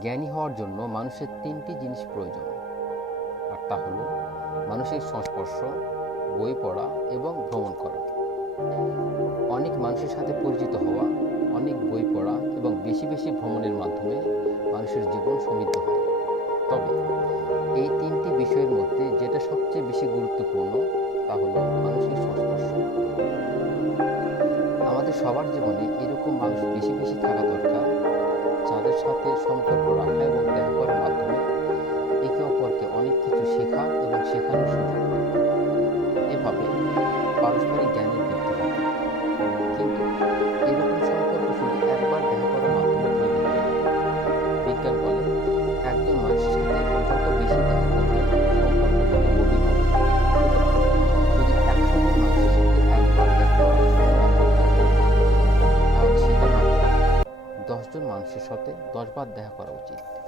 জ্ঞানী হওয়ার জন্য মানুষের তিনটি জিনিস প্রয়োজন। আর তা হল মানুষের সংস্পর্শ, বই পড়া এবং ভ্রমণ করা। অনেক মানুষের সাথে পরিচিত হওয়া, অনেক বই পড়া এবং বেশি বেশি ভ্রমণের মাধ্যমে মানুষের জীবন সমৃদ্ধ হয়। তবে এই তিনটি বিষয়ের মধ্যে যেটা সবচেয়ে বেশি গুরুত্বপূর্ণ তা হলো মানুষের সংস্পর্শ। আমাদের সবার জীবনে এরকম মানুষ বেশি বেশি থাকা দরকার যাদের সাথে সম্পর্ক রাখা এবং দেখা করার মাধ্যমে একে অপরকে অনেক কিছু শেখা এবং শেখানোর সুযোগ এভাবে পারস্পরিক জ্ঞানের বৃদ্ধি কিন্তু এরকম সম্পর্ক শুধু একবার দেখা করার মাধ্যমে তৈরি হয়। বিজ্ঞান বলে একজন মানুষের সাথে মানুষের সাথে দশবার দেখা করা উচিত।